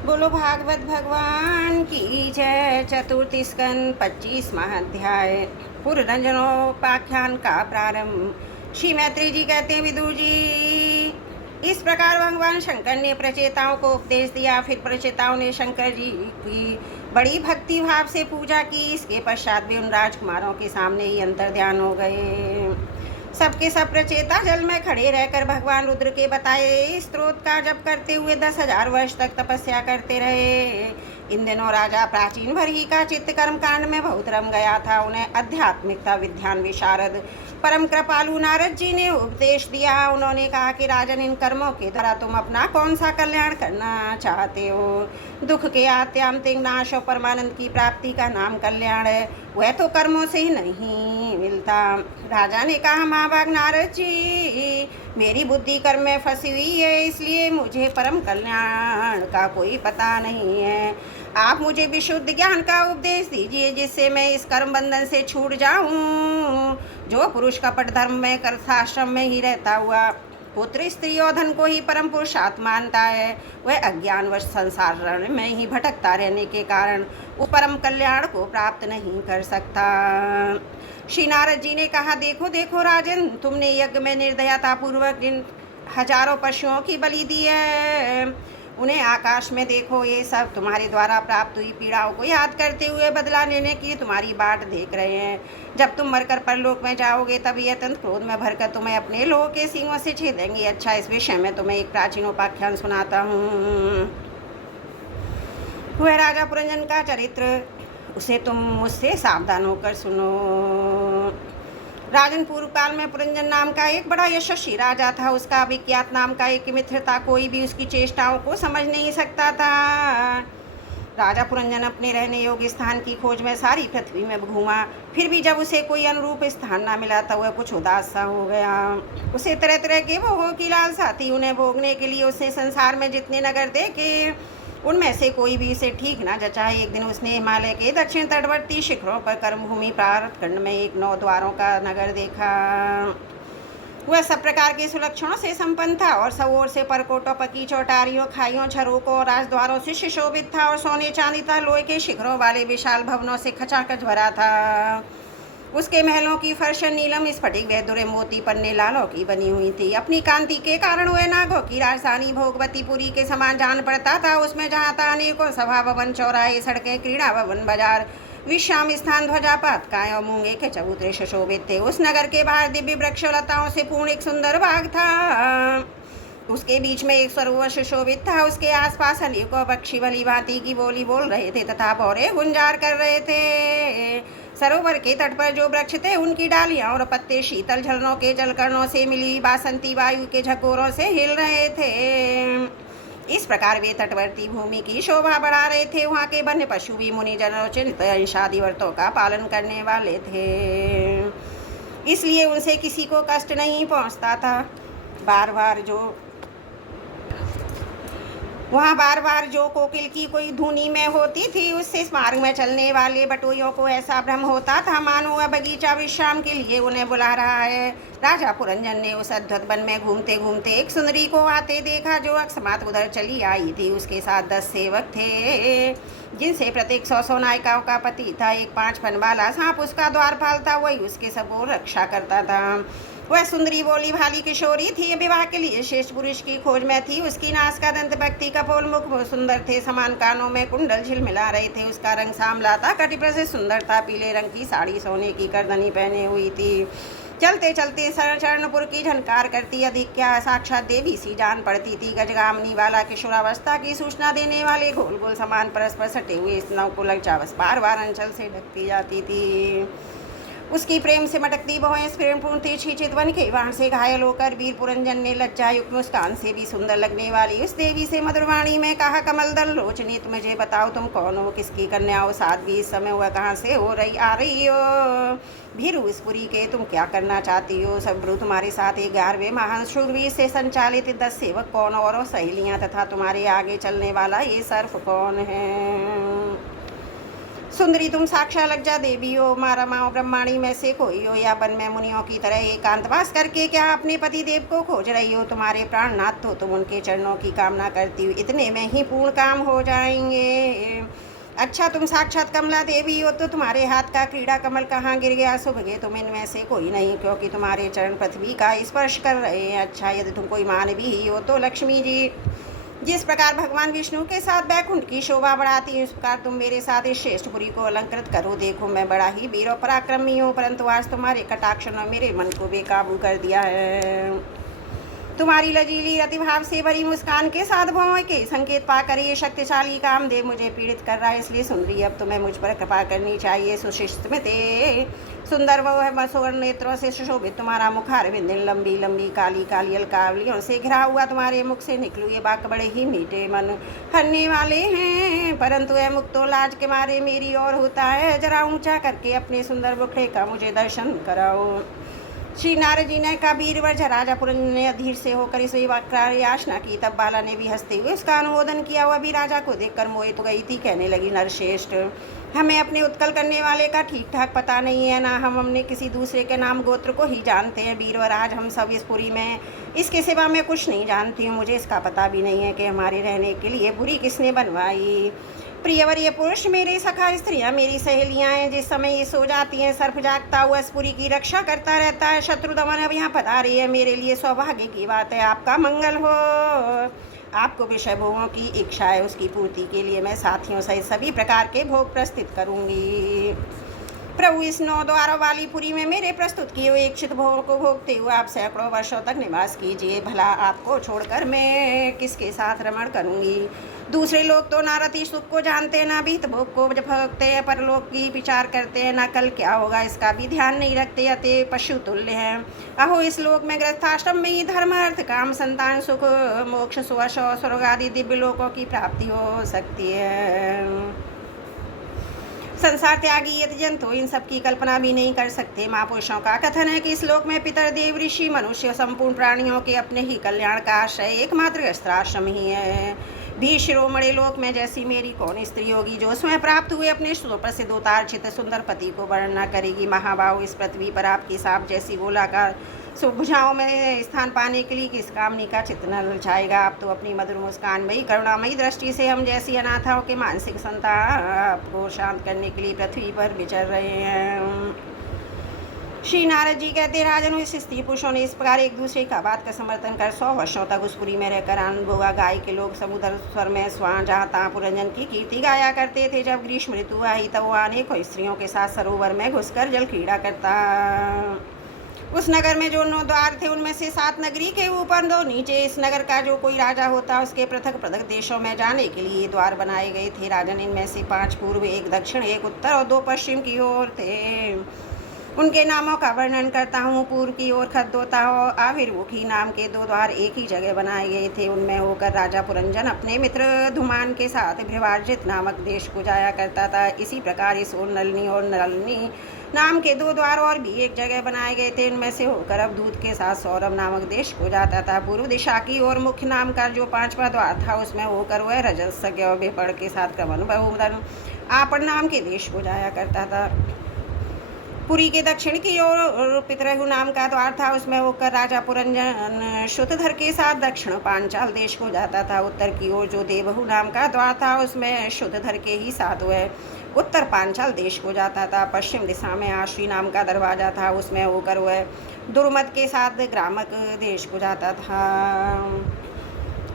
बोलो भागवत भगवान की जय। चतुर्थी स्कंद 25वां अध्याय। पुनर्जनोपाख्यान का प्रारंभ। श्री मैत्री जी कहते हैं, विदुर जी, इस प्रकार भगवान शंकर ने प्रचेताओं को उपदेश दिया। फिर प्रचेताओं ने शंकर जी की बड़ी भक्ति भाव से पूजा की। इसके पश्चात भी उन राजकुमारों के सामने ही अंतर ध्यान हो गए। सबके सब प्रचेता जल में खड़े रहकर भगवान रुद्र के बताए स्त्रोत का जप करते हुए 10,000 वर्ष तक तपस्या करते रहे। इन दिनों राजा प्राचीन भरही का चित्त कर्म कांड में बहुत रम गया था। उन्हें आध्यात्मिकता विद्यान विशारद परम कृपालु नारद जी ने उपदेश दिया। उन्होंने कहा कि राजन, इन कर्मों के द्वारा तुम अपना कौन सा कल्याण करना चाहते हो? दुख के आत्यांतिक नाश और परमानंद की प्राप्ति का नाम कल्याण है, वह तो कर्मों से ही नहीं मिलता। राजा ने कहा, महाभाग नारद जी, मेरी बुद्धि कर्म में फंसी हुई है, इसलिए मुझे परम कल्याण का कोई पता नहीं है। आप मुझे विशुद्ध ज्ञान का उपदेश दीजिए, जिससे मैं इस कर्म बंधन से छूट जाऊं। जो पुरुष कपट धर्म में अर्थाश्रम में ही रहता हुआ पुत्र स्त्री और धन को ही परम पुरुषार्थ मानता है, वह अज्ञानवश संसार रण में ही भटकता रहने के कारण उस परम कल्याण को प्राप्त नहीं कर सकता। श्री नारद जी ने कहा, देखो देखो राजन, तुमने यज्ञ में निर्दयता पूर्वक जिन हजारों पशुओं की बलि दी है, उन्हें आकाश में देखो। ये सब तुम्हारे द्वारा प्राप्त हुई पीड़ाओं को याद करते हुए बदला लेने की तुम्हारी बाट देख रहे हैं। जब तुम मरकर परलोक में जाओगे, तब ये अत्यंत क्रोध में भरकर तुम्हें अपने लोह के सींगों से छेदेंगे। अच्छा, इस विषय में तुम्हें एक प्राचीन उपाख्यान सुनाता हूँ। वह राजा पुरंजन का चरित्र, उसे तुम मुझसे सावधान होकर सुनो। राजन, पूर्व काल में पुरंजन नाम का एक बड़ा यशस्वी राजा था। उसका विख्यात नाम का एक मित्र था। कोई भी उसकी चेष्टाओं को समझ नहीं सकता था। राजा पुरंजन अपने रहने योग्य स्थान की खोज में सारी पृथ्वी में घूमा, फिर भी जब उसे कोई अनुरूप स्थान ना मिला तो वह कुछ उदास सा हो गया। उसे तरह तरह के भोगों की लालसा थी। उन्हें भोगने के लिए उसने संसार में जितने नगर देखे, उनमें से कोई भी उसे ठीक ना जचा। एक दिन उसने हिमालय के दक्षिण तटवर्ती शिखरों पर कर्मभूमि प्रारत खंड में एक 9 द्वारों का नगर देखा। वह सब प्रकार के सुलक्षणों से संपन्न था और सब ओर से परकोटों, पकी चौटारियों, खाइयों, झरोकों और राजद्वारों से सुशोभित था और सोने चांदी तथा लोहे के शिखरों वाले विशाल भवनों से खचाखच भरा था। उसके महलों की फर्श नीलम, स्फटिक, वैदुरे, मोती, पन्ने, लालों की बनी हुई थी। अपनी कांति के कारण वह नागों की राजधानी भोगवतीपुरी के समान जान पड़ता था। उसमें जहाँ था अनेकों सभा भवन, चौराहे, सड़कें, क्रीड़ा भवन, बाजार, विश्राम स्थान, ध्वजा, पातकाएं और मूंगे के चबूतरे सुशोभित थे। उस नगर के बाहर दिव्य वृक्ष लताओं से पूर्ण एक सुंदर बाग था। उसके बीच में एक सरोवर सुशोभित था। उसके आसपास अनेकों पक्षी भली भांति की बोली बोल रहे थे तथा भौरे गुंजार कर रहे थे। सरोवर के तट पर जो वृक्ष थे, उनकी डालियां और पत्ते शीतल झरनों के जलकणों से मिली बासंती वायु के झकोरों से हिल रहे थे। इस प्रकार वे तटवर्ती भूमि की शोभा बढ़ा रहे थे। वहाँ के वन्य पशु भी मुनि जनोचित अहिंसादि व्रतों का पालन करने वाले थे, इसलिए उनसे किसी को कष्ट नहीं पहुँचता था। बार बार जो कोकिल की कोई धुनी में होती थी, उससे इस मार्ग में चलने वाले बटोइयों को ऐसा भ्रम होता था मानो वह बगीचा विश्राम के लिए उन्हें बुला रहा है। राजा पुरंजन ने उस अद्भुत वन में घूमते घूमते एक सुंदरी को आते देखा, जो अकस्मात उधर चली आई थी। उसके साथ 10 सेवक थे, जिनसे प्रत्येक 100 नायिकाओं का पति था। एक 5 फन वाला सांप उसका द्वारपाल था, वही उसके सब ओर रक्षा करता था। वह सुंदरी बोली भाली किशोरी थी, विवाह के लिए श्रेष्ठ पुरुष की खोज में थी। उसकी नास का दंत भक्ति कपोल मुख बहुत सुंदर थे, समान कानों में कुंडल झिलमिला रहे थे। उसका रंग सांवला था, कटिप्र से सुंदर था। पीले रंग की साड़ी, सोने की करदनी पहने हुई थी। चलते चलते चरणपुर की झनकार करती अधिक क्या साक्षात देवी सी जान पड़ती थी। गजगामनी वाला किशोरावस्था की सूचना देने वाले गोल गोल समान परस्पर सटे हुए इस नव को लज्जावश बार बार अंचल से ढकती जाती थी। उसकी प्रेम से मटकती भौहें प्रेमपूर्ण तिरछी चितवन के बाण से घायल होकर वीर पुरंजन ने लज्जायुक्त मुस्कान से भी सुंदर लगने वाली उस देवी से मधुरवाणी में कहा, कमलदल लोचनी, तुम मुझे बताओ, तुम कौन हो, किसकी कन्या हो, साध्वी इस समय वह कहाँ से आ रही हो? भीरू इस पुरी के तुम क्या करना चाहती हो? सब्रू, तुम्हारे साथ 11वें महान शूरवीर से संचालित 10 सेवक कौन और सहेलियाँ तथा तुम्हारे आगे चलने वाला ये सर्फ कौन है? सुंदरी तुम साक्षात लज्जा देवी हो, मारा माओ ब्रह्माणी में से कोई हो, या वन में मुनियों की तरह एकांतवास करके क्या अपने पति देव को खोज रही हो? तुम्हारे प्राणनाथ तो तुम उनके चरणों की कामना करती हो, इतने में ही पूर्ण काम हो जाएंगे। अच्छा, तुम साक्षात कमला देवी हो तो तुम्हारे हाथ का क्रीड़ा कमल कहाँ गिर गया? सुभगे तुम इनमें से कोई नहीं, क्योंकि तुम्हारे चरण पृथ्वी का स्पर्श कर रहे हैं। अच्छा, यदि तुम कोई मानवी ही हो तो लक्ष्मी जी, जिस प्रकार भगवान विष्णु के साथ बैकुंठ की शोभा बढ़ाती है, उस प्रकार तुम मेरे साथ इस श्रेष्ठपुरी को अलंकृत करो। देखो, मैं बड़ा ही वीर और पराक्रमी हूँ, परंतु आज तुम्हारे कटाक्ष ने मेरे मन को बेकाबू कर दिया है। तुम्हारी लजीली रतिभाव से भरी मुस्कान के साथ भौं के संकेत पाकर ये शक्तिशाली कामदेव मुझे पीड़ित कर रहा है। इसलिए सुंदरी, अब तुम्हें मुझ पर कृपा करनी चाहिए। सुशिष्टमिते सुंदर वो है, मसोर नेत्रों से सुशोभित तुम्हारा मुखार बिंदिन, लंबी लंबी काली काली अलकावलियों से घिरा हुआ तुम्हारे मुख से निकलू ये वाक्य बड़े ही मीठे मन हरने वाले हैं, परंतु यह मुख तो लाज के मारे मेरी ओर होता है। जरा ऊंचा करके अपने सुंदर मुखड़े का मुझे दर्शन कराओ। श्री नारद जी ने कहा, वीरवर राजा पुरंजन ने अधीर से होकर इस याचना की। तब बाला ने भी हंसते हुए उसका अनुमोदन किया। वह भी राजा को देखकर मोहित गई थी। कहने लगी, नरश्रेष्ठ, हमें अपने उत्कल करने वाले का ठीक ठाक पता नहीं है, ना हम हमने किसी दूसरे के नाम गोत्र को ही जानते हैं। वीरवर, आज हम सब इस पुरी में इसके सिवा मैं कुछ नहीं जानती हूँ। मुझे इसका पता भी नहीं है कि हमारे रहने के लिए पुरी किसने बनवाई। प्रियवर, ये पुरुष मेरे सखा, स्त्रियां मेरी सहेलियां हैं। जिस समय ये सो जाती हैं, सर्प जागता हुआ पुरी की रक्षा करता रहता है। शत्रु दमन अब यहाँ पधारी है, मेरे लिए सौभाग्य की बात है। आपका मंगल हो। आपको विषय भोगों की इच्छा है, उसकी पूर्ति के लिए मैं साथियों सहित सभी प्रकार के भोग प्रस्तुत करूंगी। प्रभु, इस 9 द्वारों वाली पुरी में मेरे प्रस्तुत किए हुए इच्छित भोगों को भोगते हुए आप सैकड़ों वर्षों तक निवास कीजिए। भला आपको छोड़कर मैं किसके साथ रमण करूंगी? दूसरे लोग तो ना रति सुख को जानते हैं, ना भीत भोग को भोगते हैं, परलोक की विचार करते हैं, ना कल क्या होगा इसका भी ध्यान नहीं रखते, अतः पशु तुल्य हैं। अहो, इस लोक में गृहस्थाश्रम में ही धर्म अर्थ काम संतान सुख मोक्ष सुवश और स्वर्ग आदि दिव्य लोकों की प्राप्ति हो सकती है। संसार त्यागी यदि जंतु इन सब की कल्पना भी नहीं कर सकते। महापुरुषों का कथन है कि इस लोक में पितर देव ऋषि मनुष्य संपूर्ण प्राणियों के अपने ही कल्याण का आश्रय एकमात्र गृहस्थाश्रम ही है। भी शिरोमणि लोक में जैसी मेरी कौन स्त्री होगी जो स्वयं प्राप्त हुए अपने सुप्रसिद्ध उतारचित सुंदर पति को वर्ण न करेगी। महाबाहु, इस पृथ्वी पर आपकी सांप जैसी गोलाकार भुजाओं में स्थान पाने के लिए किस कामनी का चित्त न ललचाएगा। आप तो अपनी मधुर मुस्कानमयी करुणामयी दृष्टि से हम जैसी अनाथाओं के मानसिक संताप को शांत करने के लिए पृथ्वी पर विचर रहे हैं। श्री नारद जी कहते, राजन, इस स्त्री पुरुषों ने इस प्रकार एक दूसरे का बात का समर्थन कर 100 वर्षों तक उस पुरी में रहकर आनंद भोगा। गाय के लोग समुद्र स्वर में स्वां जहाँ तहाँ पुरंजन की कीर्ति गाया करते थे। जब ग्रीष्म ऋतु आई तब वह अनेकों स्त्रियों के साथ सरोवर में घुसकर जल क्रीड़ा करता। उस नगर में जो 9 द्वार थे, उनमें से 7 नगरी के ऊपर 2 नीचे। इस नगर का जो कोई राजा होता उसके पृथक पृथक देशों में जाने के लिए द्वार बनाए गए थे। राजन, इनमें से 5 पूर्व, 1 दक्षिण, 1 उत्तर और 2 पश्चिम की ओर थे। उनके नामों का वर्णन करता हूँ। पूर्व की ओर खद्दोता और आविर्मुखी नाम के 2 द्वार एक ही जगह बनाए गए थे। उनमें होकर राजा पुरंजन अपने मित्र धुमान के साथ भृवार्जित नामक देश को जाया करता था। इसी प्रकार इस ओर नलिनी और नलिनी नाम के 2 द्वार और भी एक जगह बनाए गए थे। उनमें से होकर अवधूत के साथ सौरभ नामक देश को जाता था। पूर्व दिशा की ओर मुख्य नाम का जो 5वां द्वार था, उसमें होकर वह रजस्क और बेपड़ के साथ क्रमण बहुधन आपड़ नाम के देश को जाया करता था। पुरी के दक्षिण की ओर पितरहु नाम का द्वार था। उसमें होकर राजा पुरंजन शुतधर के साथ दक्षिण पांचाल देश को जाता था। उत्तर की ओर जो देवहु नाम का द्वार था, उसमें शुतधर के ही साथ वह उत्तर पांचाल देश को जाता था। पश्चिम दिशा में आश्री नाम का दरवाजा था। उसमें होकर वह दुर्मद के साथ ग्रामक देश को जाता था।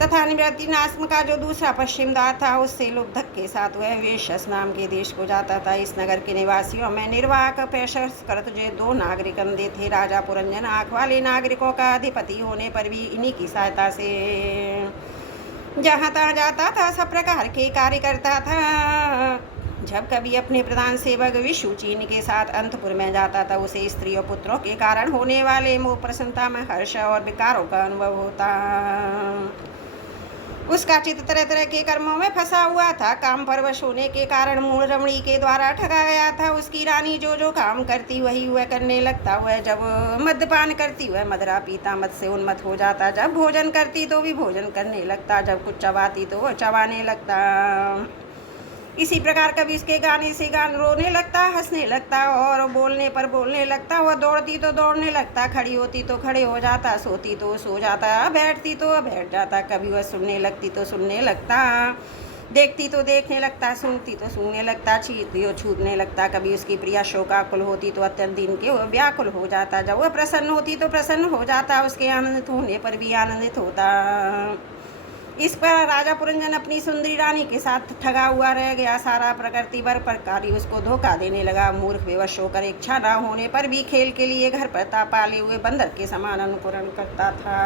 तथा निवृत्ति नास्म का जो दूसरा पश्चिम द्वार था, उससे लुब्धक के साथ वह वेशस नाम के देश को जाता था। इस नगर के निवासियों में निर्वाहक पेशकर्त जो 2 नागरिक अंधे थे। राजा पुरंजन आँख वाले नागरिकों का अधिपति होने पर भी इन्हीं की सहायता से जहाँ तहाँ जाता था, सब प्रकार के कार्य करता था। जब कभी अपने प्रधान सेवक विशुचीन के साथ अंतपुर में जाता था, उसे स्त्री और पुत्रों के कारण होने वाले मोह प्रसन्नता में हर्ष और विकारों का अनुभव होता। उसका चित्त तरह तरह के कर्मों में फंसा हुआ था। काम परवश होने के कारण मूल रमणी के द्वारा ठगा गया था। उसकी रानी जो जो काम करती वही वह करने लगता। वह जब मद्यपान करती वह मदरा पीता, मद से उन्मत्त हो जाता। जब भोजन करती तो भी भोजन करने लगता। जब कुछ चबाती तो वह चबाने लगता। इसी प्रकार कभी इसके गाने से गान रोने लगता, हंसने लगता और बोलने पर बोलने लगता। वह दौड़ती तो दौड़ने लगता, खड़ी होती तो खड़े हो जाता, सोती तो सो जाता, बैठती तो बैठ जाता। कभी वह सुनने लगती तो सुनने लगता, देखती तो देखने लगता, सुनती तो सुनने लगता, छीती तो छूटने लगता। कभी उसकी प्रिया शोकाकुल होती तो अत्यंत दिन के वह व्याकुल हो जाता। जब वह प्रसन्न होती तो प्रसन्न हो जाता, उसके आनंदित होने पर भी आनंदित होता। इस पर राजा पुरंजन अपनी सुंदरी रानी के साथ ठगा हुआ रह गया। सारा प्रकृति बर प्रकारी उसको धोखा देने लगा। मूर्ख विवश होकर इच्छा न होने पर भी खेल के लिए घर पर पाले हुए बंदर के समान अनुकरण करता था।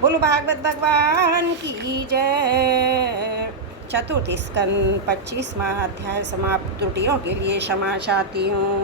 बोलो भागवत भगवान की जय। चतुर्थ स्कंद 25वां अध्याय समाप्त। त्रुटियों के लिए क्षमा चाहती हूँ।